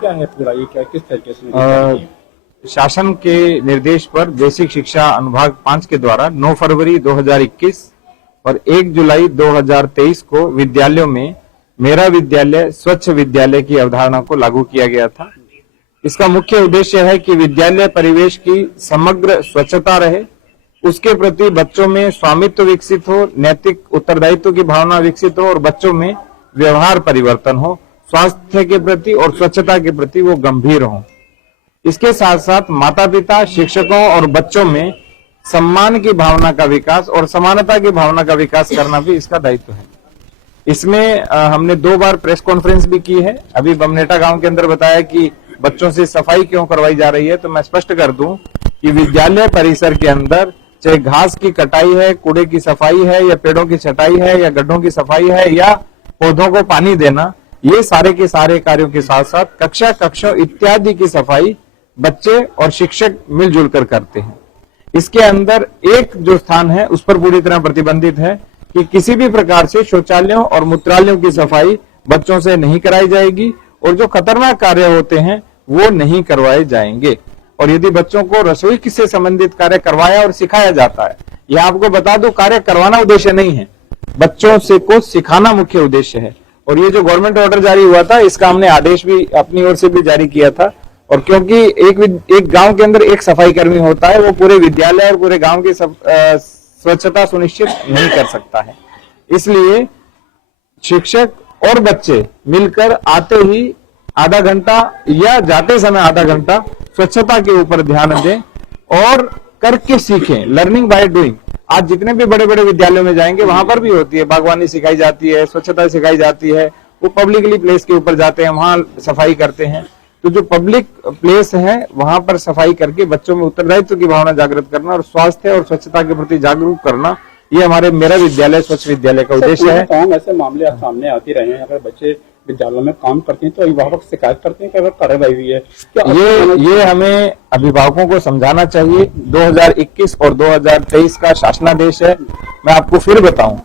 क्या है पूरा ये, क्या किस तरीके से शासन के निर्देश पर बेसिक शिक्षा अनुभाग 5 के द्वारा 9 फरवरी 2021 और 1 जुलाई 2023 को विद्यालयों में मेरा विद्यालय स्वच्छ विद्यालय की अवधारणा को लागू किया गया था। इसका मुख्य उद्देश्य है कि विद्यालय परिवेश की समग्र स्वच्छता रहे, उसके प्रति बच्चों में स्वामित्व विकसित हो, नैतिक उत्तरदायित्व की भावना विकसित हो और बच्चों में व्यवहार परिवर्तन हो, स्वास्थ्य के प्रति और स्वच्छता के प्रति वो गंभीर हों। इसके साथ साथ माता पिता, शिक्षकों और बच्चों में सम्मान की भावना का विकास और समानता की भावना का विकास करना भी इसका दायित्व है। इसमें हमने 2 बार प्रेस कॉन्फ्रेंस भी की है। अभी बमनेटा गांव के अंदर बताया कि बच्चों से सफाई क्यों करवाई जा रही है, तो मैं स्पष्ट कर दूं कि विद्यालय परिसर के अंदर चाहे घास की कटाई है, कूड़े की सफाई है, या पेड़ों की छटाई है, या गड्ढों की सफाई है, या पौधों को पानी देना, ये सारे के सारे कार्यों के साथ साथ कक्षों इत्यादि की सफाई बच्चे और शिक्षक मिलजुल कर करते हैं। इसके अंदर एक जो स्थान है उस पर पूरी तरह प्रतिबंधित है कि किसी भी प्रकार से शौचालयों और मूत्रालयों की सफाई बच्चों से नहीं कराई जाएगी और जो खतरनाक कार्य होते हैं वो नहीं करवाए जाएंगे। और यदि बच्चों को रसोई से संबंधित कार्य करवाया और सिखाया जाता है, यह आपको बता दो, कार्य करवाना उद्देश्य नहीं है, बच्चों से को सिखाना मुख्य उद्देश्य है। और ये जो गवर्नमेंट ऑर्डर जारी हुआ था, इसका हमने आदेश भी अपनी ओर से भी जारी किया था। और क्योंकि एक गांव के अंदर एक सफाई कर्मी होता है, वो पूरे विद्यालय और पूरे गांव की स्वच्छता सुनिश्चित नहीं कर सकता है, इसलिए शिक्षक और बच्चे मिलकर आते ही आधा घंटा या जाते समय आधा घंटा स्वच्छता के ऊपर ध्यान दें और करके सीखें। Learning by doing. आज जितने भी बड़े बड़े विद्यालयों में जाएंगे वहां पर भी होती है, बागवानी सिखाई जाती है, स्वच्छता सिखाई जाती है। वो पब्लिकली प्लेस के ऊपर जाते हैं, वहां सफाई करते हैं। तो जो पब्लिक प्लेस है वहां पर सफाई करके बच्चों में उत्तरदायित्व की भावना जागृत करना और स्वास्थ्य और स्वच्छता के प्रति जागरूक करना, ये हमारे मेरा विद्यालय स्वच्छ विद्यालय का उद्देश्य है। ऐसे मामले आप सामने आते रहे हैं, अगर बच्चे विद्यालयों में काम करते हैं तो अभिभावक शिकायत करते हैं कि अगर कार्रवाई हुई है, ये हमें अभिभावकों को समझाना चाहिए। 2021 और 2023 का शासनादेश है। मैं आपको फिर बताऊं,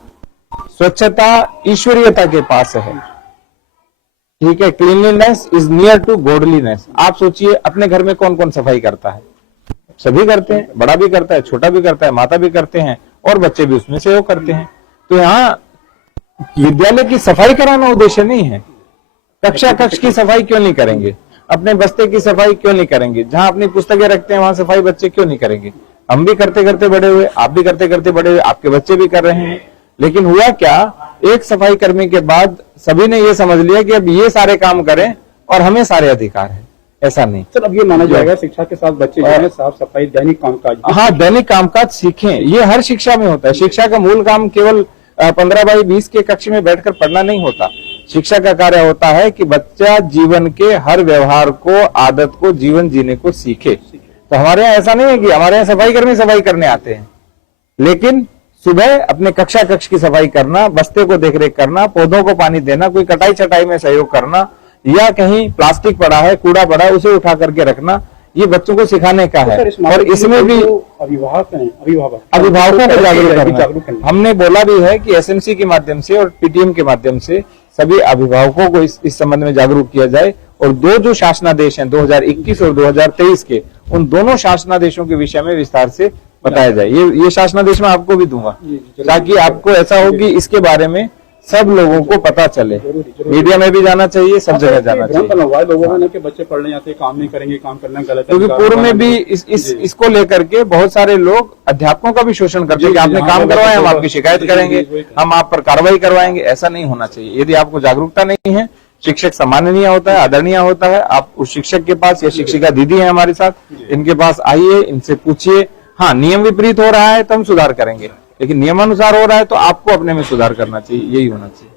स्वच्छता ईश्वरीयता के पास है, ठीक है। Cleanliness is near to godliness. आप सोचिए अपने घर में कौन कौन सफाई करता है? सभी करते हैं, बड़ा भी करता है, छोटा भी करता है, माता भी करते हैं और बच्चे भी उसमें सहयोग करते हैं। तो यहाँ विद्यालय की सफाई कराना उद्देश्य नहीं है। कक्ष की सफाई क्यों नहीं करेंगे? अपने बस्ते की सफाई क्यों नहीं करेंगे? जहां अपनी पुस्तकें रखते हैं वहां सफाई बच्चे क्यों नहीं करेंगे? हम भी करते करते बड़े हुए, आप भी करते करते बड़े हुए, आपके बच्चे भी कर रहे हैं। लेकिन हुआ क्या, एक सफाई कर्मी के बाद सभी ने ये समझ लिया कि अब ये सारे काम करें और हमें सारे अधिकार है। ऐसा नहीं सर, अब ये माना जाएगा शिक्षा के साथ बच्चे जो है साफ सफाई दैनिक कामकाज, हाँ दैनिक कामकाज सीखें। ये हर शिक्षा में होता है। शिक्षा का मूल काम केवल 15/20 के कक्ष में बैठकर पढ़ना नहीं होता। शिक्षा का कार्य होता है कि बच्चा जीवन के हर व्यवहार को, आदत को, जीवन जीने को सीखे। तो हमारे यहाँ ऐसा नहीं है कि हमारे यहाँ सफाई कर्मी सफाई करने आते हैं, लेकिन सुबह अपने कक्ष की सफाई करना, बस्ते को देखरेख करना, पौधों को पानी देना, कोई कटाई छटाई में सहयोग करना, या कहीं प्लास्टिक पड़ा है, कूड़ा पड़ा है, उसे उठा करके रखना, ये बच्चों को सिखाने का है। और इसमें भी अभिभावकों को जागरूक करना। हमने बोला भी है कि एसएमसी के माध्यम से और पीटीएम के माध्यम से सभी अभिभावकों को इस संबंध में जागरूक किया जाए। और 2 जो शासनादेश हैं 2021 और 2023 के, उन दोनों शासनादेशों के विषय में विस्तार से बताया जाए। ये शासनादेश मैं आपको भी दूंगा, ताकि आपको ऐसा हो कि इसके बारे में सब लोगों को पता चले। मीडिया में भी जाना चाहिए, सब जगह जाना चाहिए। लोगों ने कि बच्चे पढ़ने जाते हैं, काम नहीं करेंगे, काम करना गलत है। क्योंकि पूर्व में भी इसको लेकर के बहुत सारे लोग अध्यापकों का भी शोषण करते हैं कि आपने काम करवाया, हम आपकी शिकायत करेंगे, हम आप पर कार्रवाई करवाएंगे। ऐसा नहीं होना चाहिए। यदि आपको जागरूकता नहीं है, शिक्षक सम्माननीय होता है, आदरणीय होता है, आप उस शिक्षक के पास, या शिक्षिका दीदी है हमारे साथ, इनके पास आइए, इनसे पूछिए। हाँ, नियम विपरीत हो रहा है तो हम सुधार करेंगे, लेकिन नियमानुसार हो रहा है तो आपको अपने में सुधार करना चाहिए। यही होना चाहिए।